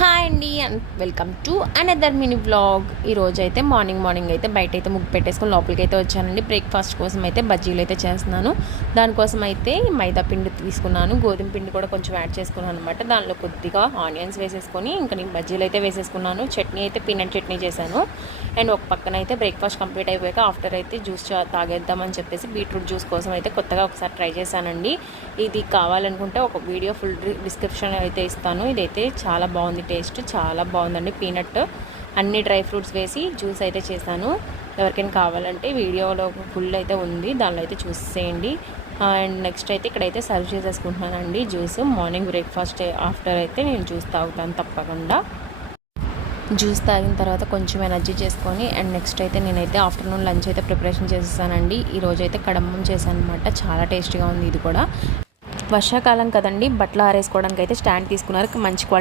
Hi అండి and welcome to another mini vlog. ఈరోజు అయితే మార్నింగ్ అయితే బయట అయితే ముగ్గు పెట్టేసుకొని లోపలికి అయితే వచ్చానండి. బ్రేక్ఫాస్ట్ కోసం అయితే బజ్జీలు అయితే చేస్తున్నాను. దానికోసం అయితే మైదా పిండి తీసుకున్నాను, గోధుమ పిండి కూడా కొంచెం యాడ్ చేసుకున్నాను అనమాట. దానిలో కొద్దిగా ఆనియన్స్ వేసేసుకొని ఇంకా నేను బజ్జీలు అయితే వేసేసుకున్నాను. చట్నీ అయితే పీనట్ చట్నీ చేశాను. అండ్ ఒక పక్కన అయితే బ్రేక్ఫాస్ట్ కంప్లీట్ అయిపోయాక ఆఫ్టర్ అయితే జ్యూస్ తాగేద్దామని చెప్పేసి బీట్రూట్ జ్యూస్ కోసం అయితే కొత్తగా ఒకసారి ట్రై చేశానండి. ఇది కావాలనుకుంటే ఒక వీడియో ఫుల్ డిస్క్రిప్షన్ అయితే ఇస్తాను. ఇదైతే చాలా బాగుంది, టేస్ట్ చాలా బాగుందండి. పీనట్ అన్ని డ్రై ఫ్రూట్స్ వేసి జ్యూస్ అయితే చేశాను. ఎవరికైనా కావాలంటే వీడియోలో ఫుల్ అయితే ఉంది, దానిలో అయితే చూసేయండి. అండ్ నెక్స్ట్ అయితే ఇక్కడైతే సర్వ్ చేసేసుకుంటున్నానండి జ్యూస్. మార్నింగ్ బ్రేక్ఫాస్ట్ ఆఫ్టర్ అయితే నేను జ్యూస్ తాగుతాను తప్పకుండా. జ్యూస్ తాగిన తర్వాత కొంచెం ఎనర్జీ చేసుకొని అండ్ నెక్స్ట్ అయితే నేనైతే ఆఫ్టర్నూన్ లంచ్ అయితే ప్రిపరేషన్ చేసేసానండి. ఈరోజు అయితే కడమ్మం చేశాను అనమాట. చాలా టేస్టీగా ఉంది. ఇది కూడా వర్షాకాలం కదండి, బట్టలు ఆరేసుకోవడానికి అయితే స్టాండ్ తీసుకున్నారు. మంచి క్వాలిటీ